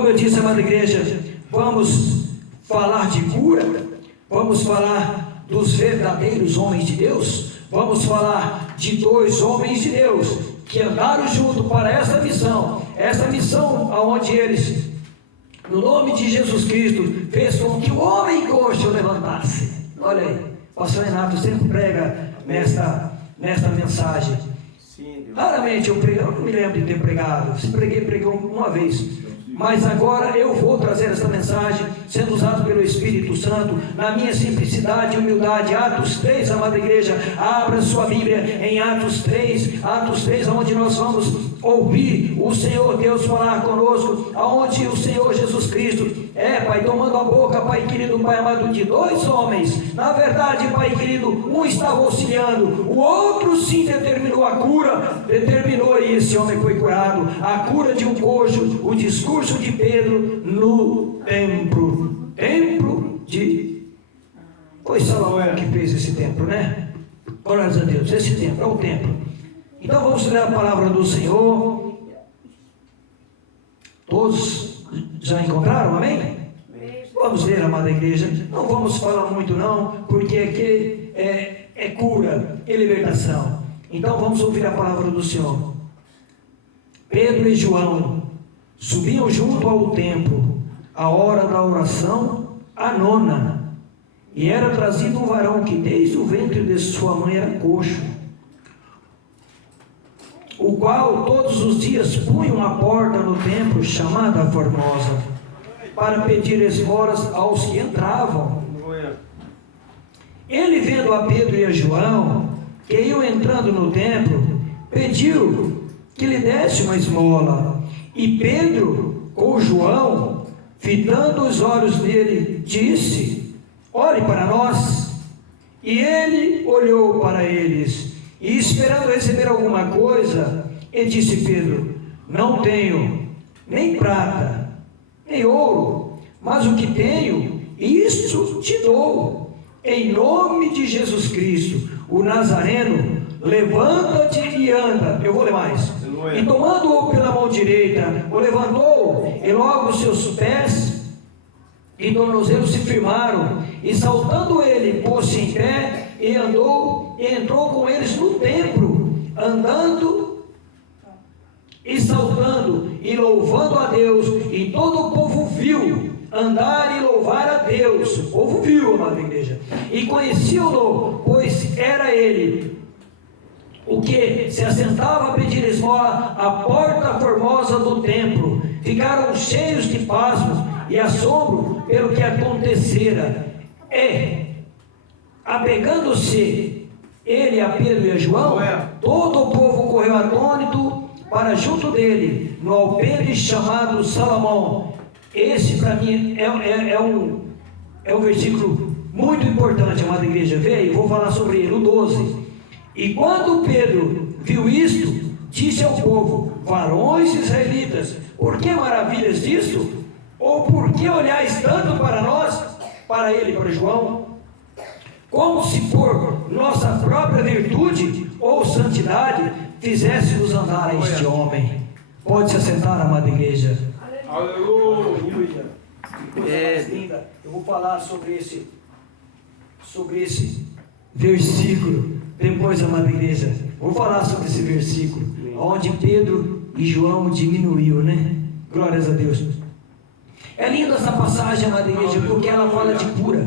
como eu disse, amada igreja, vamos falar de cura, vamos falar dos verdadeiros homens de Deus, vamos falar de dois homens de Deus que andaram junto para essa missão aonde eles, no nome de Jesus Cristo, fez com que o homem coxo levantasse. Olha aí, o pastor Renato sempre prega nesta mensagem. Raramente eu prego, eu não me lembro de ter pregado, se pregou uma vez. Mas agora eu vou trazer essa mensagem, sendo usado pelo Espírito Santo, na minha simplicidade e humildade. Atos 3, amada igreja, abra sua Bíblia em Atos 3, onde nós vamos ouvir o Senhor Deus falar conosco, aonde o Senhor Jesus Cristo, Pai, tomando a boca, Pai querido, Pai amado, de dois homens. Na verdade, Pai querido, um estava auxiliando, o outro sim determinou a cura, e esse homem foi curado. A cura de um coxo, o discurso de Pedro no templo de... Foi Salomão que fez esse templo, né? Glórias a Deus, esse templo é o templo. Então vamos ler a palavra do Senhor. Todos já encontraram, amém? Vamos ler, amada igreja. Não vamos falar muito não, porque aqui é cura e libertação. Então vamos ouvir a palavra do Senhor. Pedro e João subiam junto ao templo, a hora da oração, a nona, e era trazido um varão que desde o ventre de sua mãe era coxo, o qual todos os dias punha uma porta no templo chamada Formosa, para pedir esmolas aos que entravam. Ele, vendo a Pedro e a João, que iam entrando no templo, pediu que lhe desse uma esmola. E Pedro, com João, fitando os olhos dele, disse: olhe para nós. E ele olhou para eles, e esperando receber alguma coisa, e disse Pedro: não tenho nem prata, nem ouro, mas o que tenho, isto te dou. Em nome de Jesus Cristo, o Nazareno, levanta-te e anda. Eu vou ler mais. E tomando-o pela mão direita, o levantou, e logo seus pés e tornozelos se firmaram, e saltando ele, pôs-se em pé, e andou, e entrou com eles no templo, andando e saltando, e louvando a Deus, e todo o povo viu andar e louvar a Deus. O povo viu, amada igreja, e conheciam-no, pois era ele o que se assentava a pedir esmola à porta formosa do templo. Ficaram cheios de pasmo e assombro pelo que acontecera. Apegando-se ele a Pedro e a João, todo o povo correu atônito para junto dele, no alpendre chamado Salomão. Esse para mim é um versículo muito importante, amada igreja. Veio, vou falar sobre ele, o 12. E quando Pedro viu isto, disse ao povo: varões israelitas, por que maravilhas disto? Ou por que olhais tanto para nós, para ele e para João, como se por nossa própria virtude ou santidade fizéssemos andar a este homem? Pode se assentar, amada igreja. Aleluia. Linda. Eu vou falar sobre esse versículo depois, amada igreja. Vou falar sobre esse versículo onde Pedro e João diminuiu, né? Glórias a Deus. É linda essa passagem, amada igreja, porque ela fala de cura.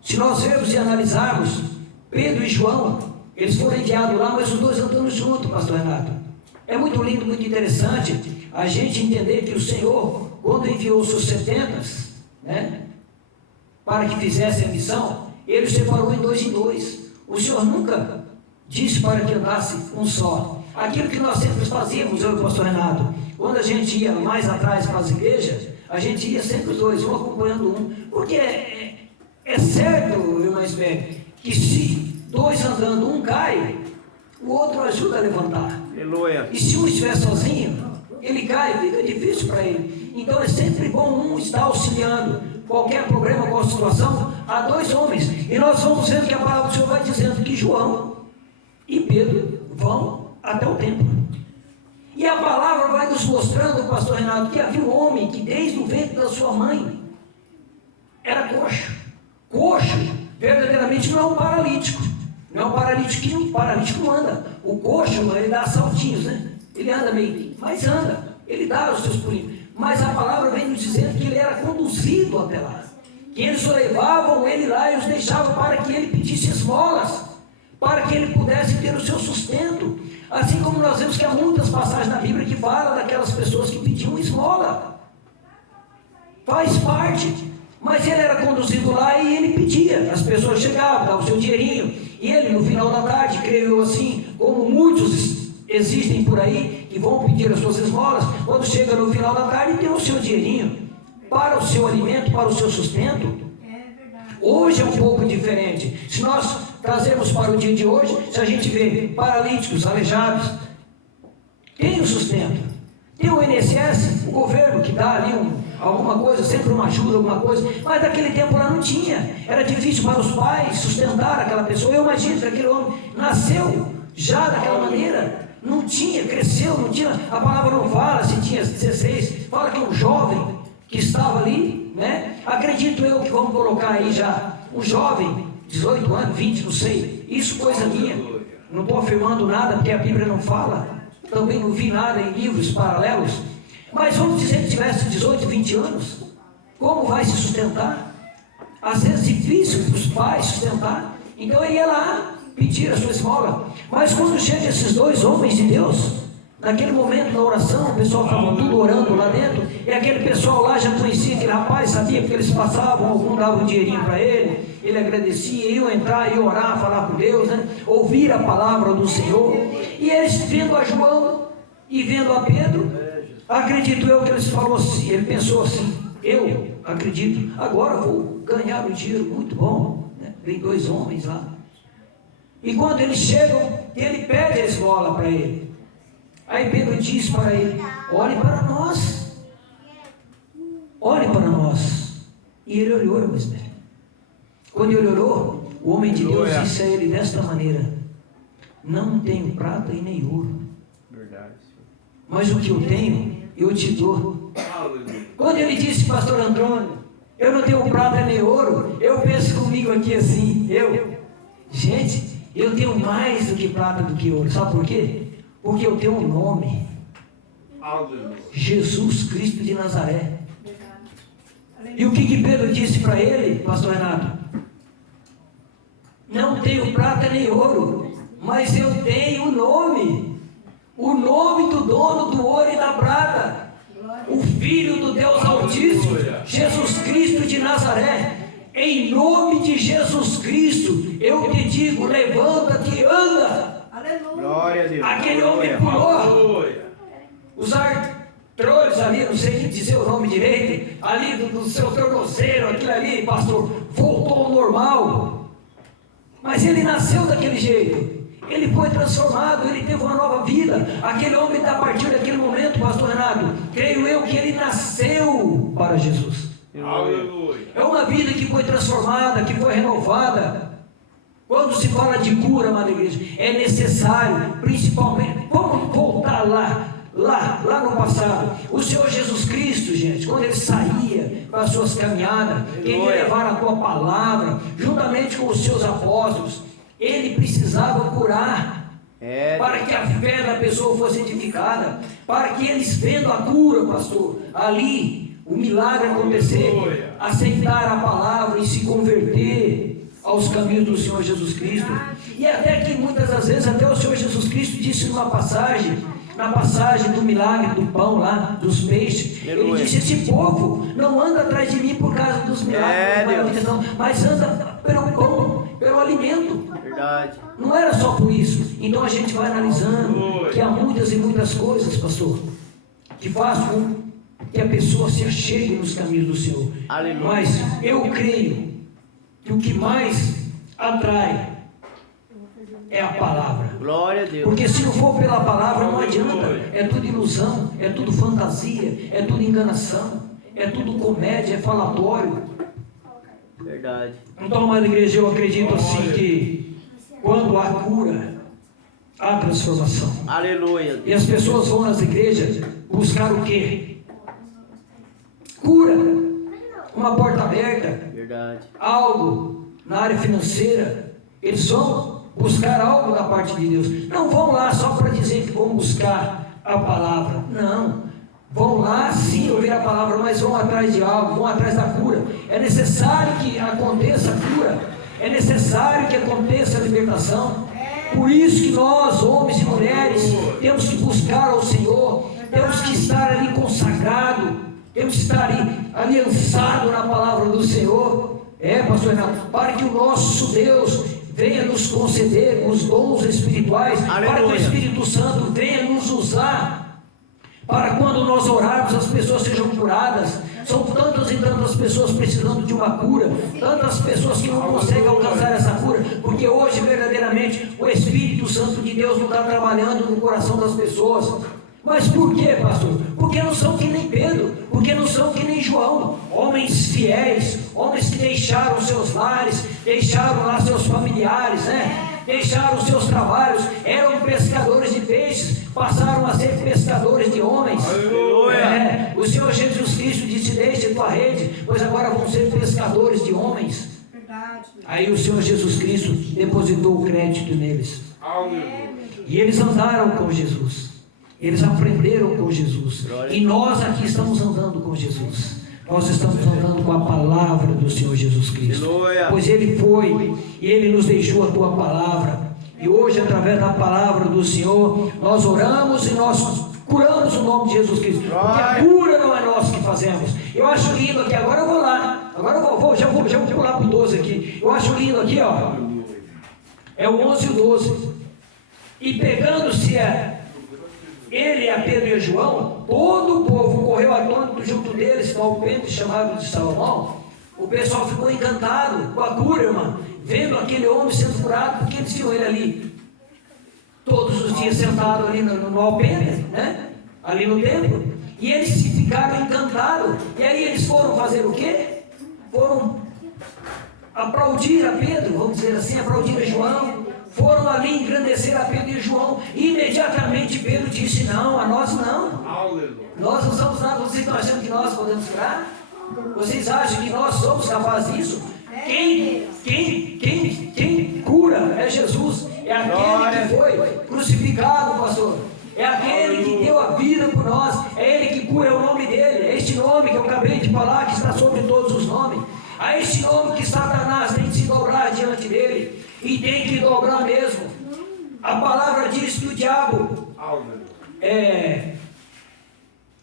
Se nós vermos e analisarmos, Pedro e João, eles foram enviados lá, mas os dois andando juntos, pastor Renato. É muito lindo, muito interessante a gente entender que o Senhor, quando enviou os seus 70, né, para que fizessem a missão, ele os separou em dois. O Senhor nunca disse para que andasse um só. Aquilo que nós sempre fazíamos, eu e o pastor Renato, quando a gente ia mais atrás para as igrejas, a gente ia sempre os dois, um acompanhando um, porque é certo, irmão Ismael, que se dois andando, um cai, o outro ajuda a levantar. Aleluia. E se um estiver sozinho, ele cai, fica difícil para ele. Então é sempre bom um estar auxiliando. Qualquer problema com a situação, há dois homens. E nós vamos vendo que a palavra do Senhor vai dizendo que João e Pedro vão até o templo. E a palavra vai nos mostrando, pastor Renato, que havia um homem que desde o ventre da sua mãe era coxo. Coxo, verdadeiramente, não é um paralítico. Não é um paralítico que o paralítico não anda. O coxo, ele dá saltinhos, né? Ele anda meio, mas anda. Ele dá os seus pulinhos. Mas a palavra vem nos dizendo que ele era conduzido até lá. Que eles o levavam ele lá e os deixavam para que ele pedisse esmolas, para que ele pudesse ter o seu sustento. Assim como nós vemos que há muitas passagens na Bíblia que falam daquelas pessoas que pediam esmola. Faz parte. Mas ele era conduzido lá e ele pedia. As pessoas chegavam, davam o seu dinheirinho. E ele, no final da tarde, creio eu assim, como muitos existem por aí, que vão pedir as suas esmolas, quando chega no final da tarde, tem o seu dinheirinho para o seu alimento, para o seu sustento. Hoje é um pouco diferente. Se nós trazermos para o dia de hoje, se a gente vê paralíticos, aleijados, tem o sustento. Tem o INSS, o governo que dá ali alguma coisa, sempre uma ajuda, alguma coisa, mas naquele tempo lá não tinha. Era difícil para os pais sustentar aquela pessoa. Eu imagino que aquele homem nasceu já daquela maneira, não tinha, cresceu, não tinha, a palavra não fala se tinha 16, fala que um jovem que estava ali, né? Acredito eu que vamos colocar aí já um jovem, 18 anos, 20, não sei, isso coisa minha, não estou afirmando nada porque a Bíblia não fala, também não vi nada em livros paralelos, mas vamos dizer que tivesse 18, 20 anos, como vai se sustentar? Às vezes é difícil para os pais sustentar, então ele ia lá pedir a sua esmola, mas quando chegam esses dois homens de Deus, naquele momento da oração, o pessoal estava tudo orando lá dentro, e aquele pessoal lá já conhecia aquele rapaz, sabia porque eles passavam, algum dava um dinheirinho para ele agradecia, iam entrar, iam orar, falar com Deus, né? Ouvir a palavra do Senhor, e eles vendo a João e vendo a Pedro, acredito eu que ele pensou assim, eu acredito, agora vou ganhar um dinheiro muito bom, né? Vem dois homens lá, e quando eles chegam, ele pede a esmola para ele. Aí Pedro diz para ele, olhe para nós, olhe para nós. E ele olhou, meu irmão. Quando ele olhou, o homem de Deus disse a ele desta maneira, não tenho prata e nem ouro, mas o que eu tenho, eu te dou. Quando ele disse, pastor Antônio, eu não tenho prata nem ouro, eu penso comigo aqui assim, gente, eu tenho mais do que prata do que ouro, sabe por quê? Porque eu tenho um nome, Jesus Cristo de Nazaré. E o que Pedro disse para ele, pastor Renato? Não tenho prata nem ouro, mas eu tenho o nome do dono do ouro e da prata, o Filho do Deus Altíssimo, Jesus Cristo de Nazaré. Em nome de Jesus Cristo, eu te digo, levanta-te e anda. Glória a Deus. Aquele homem pulou. Os artrolhos ali, não sei dizer o nome direito, ali do seu tornozelo, aquilo ali, pastor, voltou ao normal. Mas ele nasceu daquele jeito. Ele foi transformado, ele teve uma nova vida. Aquele homem, a partir daquele momento, pastor Renato, creio eu que ele nasceu para Jesus. Aleluia. É uma vida que foi transformada, que foi renovada. Quando se fala de cura, amada igreja, é necessário, principalmente, vamos voltar lá no passado. O Senhor Jesus Cristo, gente, quando ele saía para as suas caminhadas, ele ia levar a tua palavra, juntamente com os seus apóstolos, ele precisava curar, para que a fé da pessoa fosse edificada, para que eles vendo a cura, pastor, ali, o milagre acontecer, aceitar a palavra e se converter aos caminhos do Senhor Jesus Cristo. E até que muitas das vezes, até o Senhor Jesus Cristo disse numa passagem, na passagem do milagre do pão lá, dos peixes, ele disse, esse povo não anda atrás de mim por causa dos milagres, não, mas anda pelo pão, pelo alimento. Verdade. Não era só por isso. Então a gente vai analisando que há muitas e muitas coisas, pastor, que fazem com que a pessoa se chegue nos caminhos do Senhor. Aleluia. Mas eu creio que o que mais atrai é a palavra. Glória a Deus. Porque se não for pela palavra não adianta. É tudo ilusão, é tudo fantasia, é tudo enganação, é tudo comédia, é falatório. Verdade. Então, amada igreja, eu acredito assim que quando há cura, há transformação. Aleluia. E as pessoas vão nas igrejas buscar o quê? Cura, uma porta aberta, Verdade. algo na área financeira. Eles vão buscar algo da parte de Deus. Não vão lá só para dizer que vão buscar a palavra. Não. Vão lá sim ouvir a palavra, mas vão atrás de algo, vão atrás da cura. É necessário que aconteça a cura. É necessário que aconteça a libertação. Por isso que nós, homens e mulheres, temos que buscar ao Senhor. Temos que estar ali consagrado. Temos que estar ali aliançado na palavra do Senhor. Pastor Renato, para que o nosso Deus venha nos conceder os dons espirituais. Aleluia. Para que o Espírito Santo venha nos usar. Para quando nós orarmos, as pessoas sejam curadas. São tantas e tantas pessoas precisando de uma cura, tantas pessoas que não conseguem alcançar essa cura, porque hoje verdadeiramente o Espírito Santo de Deus não está trabalhando no coração das pessoas. Mas por quê, pastor? Porque não são que nem Pedro, porque não são que nem João, homens fiéis, homens que deixaram seus lares, deixaram lá seus familiares, deixaram seus trabalhos, eram pescadores de peixes, passaram a ser pescadores de homens. Aleluia. O Senhor Jesus Cristo disse: deixe tua rede, pois agora vão ser pescadores de homens. Verdade. Aí o Senhor Jesus Cristo depositou o crédito neles. Aleluia. E eles andaram com Jesus. Eles aprenderam com Jesus. E nós aqui estamos andando com Jesus. Nós estamos andando com a palavra do Senhor Jesus Cristo. Aleluia. Pois Ele foi e Ele nos deixou a tua palavra. E hoje, através da palavra do Senhor, nós oramos e nós curamos o nome de Jesus Cristo. Porque a cura não é nós que fazemos. Eu acho lindo aqui, agora eu vou lá. Agora eu já vou pular para o 12 aqui. Eu acho lindo aqui, ó. É o 11 e o 12. E pegando-se ele, a Pedro e a João, todo o povo correu atônito junto deles, no alpendre chamado de Salomão. O pessoal ficou encantado com a cura, irmão, vendo aquele homem sendo curado, porque eles viam ele ali todos os dias sentado ali no alpendre, ali no templo, e eles ficaram encantados. E aí eles foram fazer o quê? Foram aplaudir a Pedro, vamos dizer assim, aplaudir a João. Foram ali engrandecer a Pedro e João. E imediatamente Pedro disse: não, a nós não. Nós não somos nada. Vocês estão achando que nós podemos curar? Vocês acham que nós somos capazes disso? Quem cura é Jesus. É aquele que foi crucificado, pastor. É aquele que deu a vida por nós. É Ele que cura, é o nome dele. É este nome que eu acabei de falar, que está sobre todos os nomes. A este nome que Satanás tem que se dobrar diante dele. E tem que dobrar mesmo. A palavra diz que o diabo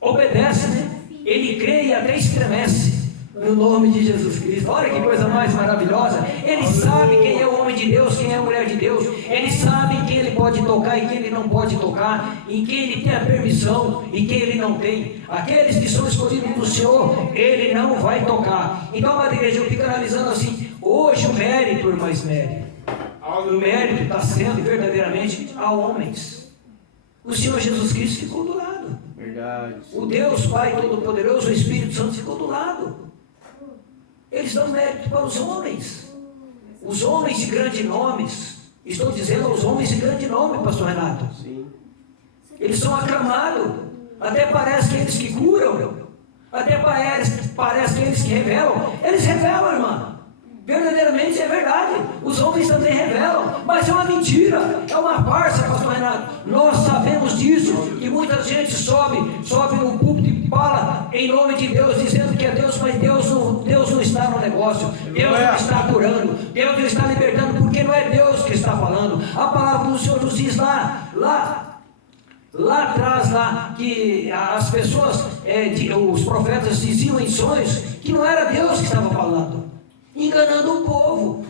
obedece, Ele crê e até estremece no nome de Jesus Cristo. Olha que coisa mais maravilhosa. Ele sabe quem é o homem de Deus, quem é a mulher de Deus. Ele sabe em quem ele pode tocar e quem ele não pode tocar, em quem ele tem a permissão e quem ele não tem. Aqueles que são escolhidos do Senhor, ele não vai tocar. Então, amada igreja, eu fico analisando assim: hoje o mérito, irmãs Mary, o mérito está sendo verdadeiramente a homens. O Senhor Jesus Cristo ficou do lado. Verdade. O Deus Pai Todo-Poderoso, o Espírito Santo, ficou do lado. Eles dão mérito para os homens. Os homens de grandes nomes. Estou dizendo aos homens de grande nome, pastor Renato. Sim. Eles são aclamados. Até parece que eles que curam. Até parece que eles que revelam. Eles revelam, irmã. Verdadeiramente é verdade. Os homens também revelam. Mas é uma mentira. É uma farsa, pastor Renato. Nós sabemos disso. E muita gente sobe no púlpito e fala em nome de Deus, dizendo que é Deus, mas Deus não está no negócio. Deus não está curando. Deus não está libertando, porque não é Deus que está falando. A palavra do Senhor nos diz lá atrás, que as pessoas, os profetas diziam em sonhos que não era Deus que estava falando, enganando o povo.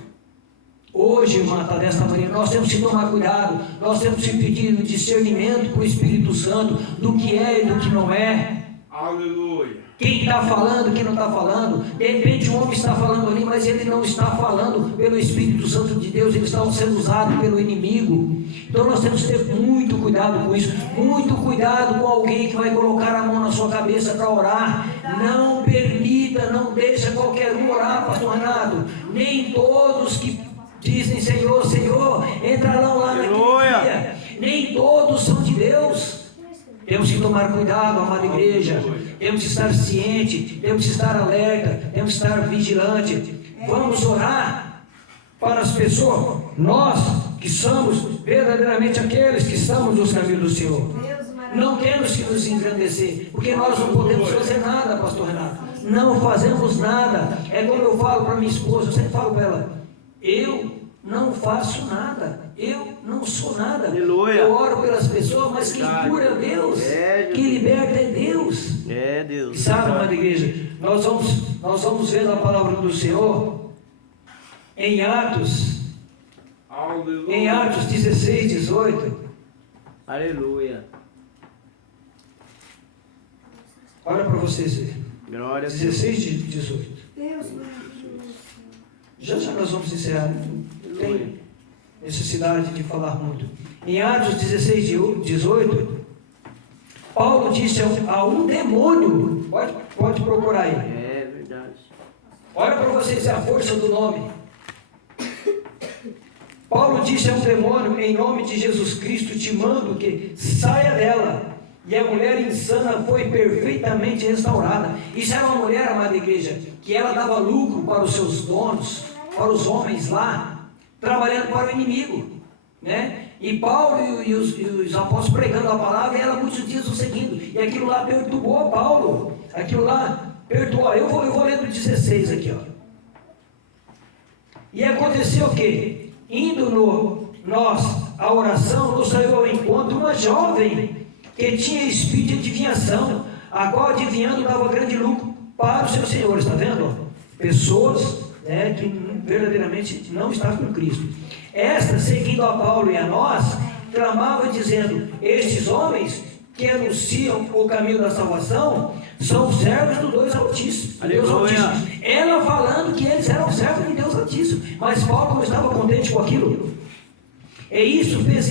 Hoje, irmã, está desta maneira. Nós temos que tomar cuidado. Nós temos que pedir discernimento para o Espírito Santo do que é e do que não é. Aleluia. Quem está falando, quem não está falando. De repente um homem está falando ali, mas ele não está falando pelo Espírito Santo de Deus. Ele está sendo usado pelo inimigo. Então nós temos que ter muito cuidado com isso. Muito cuidado com alguém que vai colocar a mão na sua cabeça para orar. Não permita, não deixa qualquer um orar, pastor Renato. Nem todos que dizem Senhor, Senhor, entrarão lá naquele dia. Nem todos são de Deus. Temos que tomar cuidado, amada igreja. Temos que estar ciente, temos que estar alerta, temos que estar vigilante. Vamos orar para as pessoas, nós que somos verdadeiramente aqueles que estamos nos caminhos do Senhor. Não temos que nos engrandecer, porque nós não podemos fazer nada, pastor Renato. Não fazemos nada. É como eu falo para minha esposa, eu sempre falo para ela: eu não faço nada, eu não sou nada. Aleluia. Eu oro pelas pessoas, mas quem cura é Deus, quem liberta é Deus. É Deus. E sabe, amada igreja, nós vamos vendo a palavra do Senhor em Atos 16, 18. Aleluia. Olha para vocês verem. Glória a Deus. 16, 18. Deus maravilhoso. Já nós vamos encerrar. Não tem necessidade de falar muito. Em Atos 16, 18, Paulo disse a um demônio, pode procurar aí. É verdade. Olha para vocês a força do nome. Paulo disse a um demônio: em nome de Jesus Cristo te mando que saia dela. E a mulher insana foi perfeitamente restaurada. Isso era uma mulher, amada igreja, que ela dava lucro para os seus donos, para os homens lá, trabalhando para o inimigo, né? E Paulo e os apóstolos pregando a palavra, e ela muitos dias o seguindo. E aquilo lá perturbou Paulo. Aquilo lá perturbou. Eu vou ler do 16 aqui, ó. E aconteceu o quê? Indo nós à oração, nos saiu ao encontro uma jovem que tinha espírito de adivinhação, a qual adivinhando dava grande lucro para os seus senhores. Está vendo? Pessoas, né, que verdadeiramente não estavam com Cristo. Esta, seguindo a Paulo e a nós, clamava dizendo: estes homens que anunciam o caminho da salvação são servos do Deus Altíssimo. Deus Altíssimo. Ela falando que eles eram servos de Deus Altíssimo, mas Paulo não estava contente com aquilo. E isso fez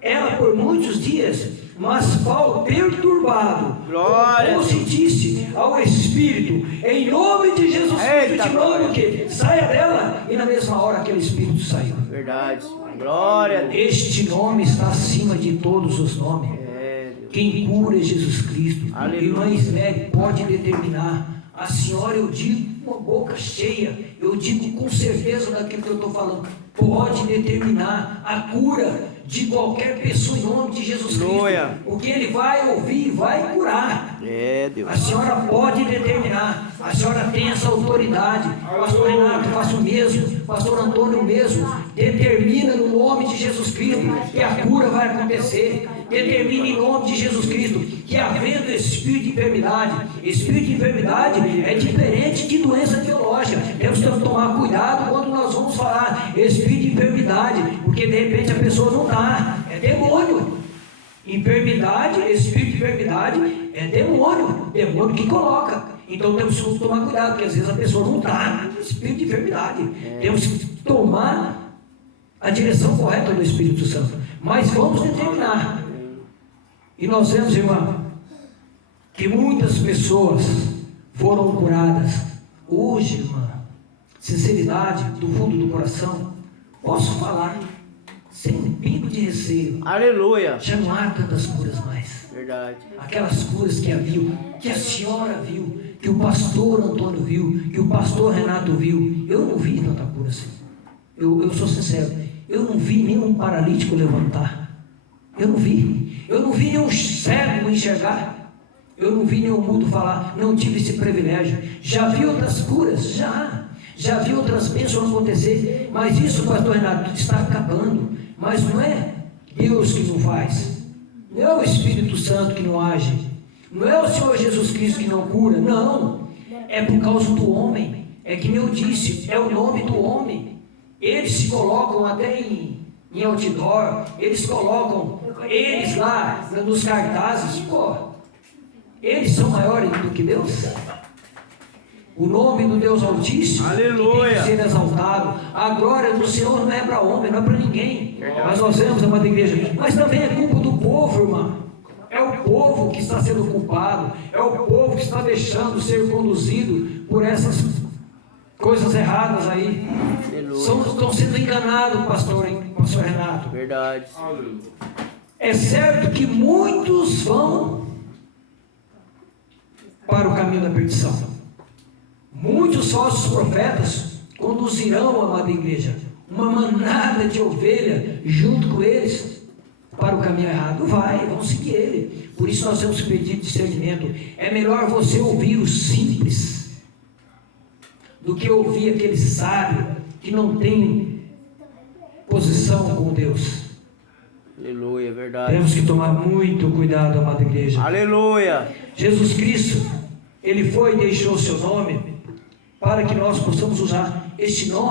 ela por muitos dias. Mas Paulo, perturbado, como disse ao Espírito: em nome de Jesus Cristo, te mando que saia dela. E na mesma hora aquele Espírito saiu. Verdade. Glória a Deus. Este nome está acima de todos os nomes. Quem cura é Jesus Cristo. Irmã Ismere pode determinar. A senhora, eu digo com a boca cheia, eu digo com certeza daquilo que eu estou falando, pode determinar a cura de qualquer pessoa em nome de Jesus Cristo. Glória. Porque Ele vai ouvir e vai curar. É Deus. A senhora pode determinar, a senhora tem essa autoridade. Pastor Renato faça o mesmo, pastor Antônio o mesmo. Determina no nome de Jesus Cristo que a cura vai acontecer. Determina em nome de Jesus Cristo que, havendo espírito de enfermidade é diferente de doença teológica. Temos que tomar cuidado quando nós vamos falar espírito de enfermidade, porque de repente a pessoa não está, é demônio. Enfermidade, espírito de enfermidade é demônio que coloca. Então temos que tomar cuidado, porque às vezes a pessoa não está no espírito de enfermidade. Temos que tomar a direção correta do Espírito Santo. Mas vamos determinar. E nós vemos, irmão, que muitas pessoas foram curadas. Hoje, irmã, sinceridade do fundo do coração, posso falar sem um pingo de receio. Aleluia. Já não há tantas curas mais. Verdade. Aquelas curas que a senhora viu, que o pastor Antônio viu, que o pastor Renato viu, eu não vi tanta cura assim. Eu sou sincero, eu não vi nenhum paralítico levantar. Eu não vi nenhum cego enxergar. Eu não vi nenhum mudo falar. Não tive esse privilégio. Já vi outras curas? Já vi outras bênçãos acontecer. Mas isso, pastor Renato, está acabando. Mas não é Deus que não faz. Não é o Espírito Santo que não age. Não é o Senhor Jesus Cristo que não cura. Não. É por causa do homem. É que eu disse, é o nome do homem. Eles se colocam até em outdoor. Eles colocam eles lá nos cartazes. Pô, eles são maiores do que Deus. O nome do Deus Altíssimo, aleluia, tem que ser exaltado. A glória do Senhor não é para homem, não é para ninguém. Mas nós vemos, amada igreja, mas também é culpa do povo, irmão. É o povo que está sendo culpado. É o povo que está deixando ser conduzido por essas coisas erradas aí. Estão sendo enganados, pastor, pastor Renato. Verdade. É certo que muitos vão para o caminho da perdição. Muitos falsos profetas conduzirão, amada igreja, uma manada de ovelha junto com eles para o caminho errado. Vão seguir ele. Por isso nós temos que pedir discernimento. É melhor você ouvir o simples do que ouvir aquele sábio que não tem posição com Deus. Aleluia, verdade. Temos que tomar muito cuidado, amada igreja. Aleluia. Jesus Cristo, Ele foi e deixou o seu nome para que nós possamos usar este nome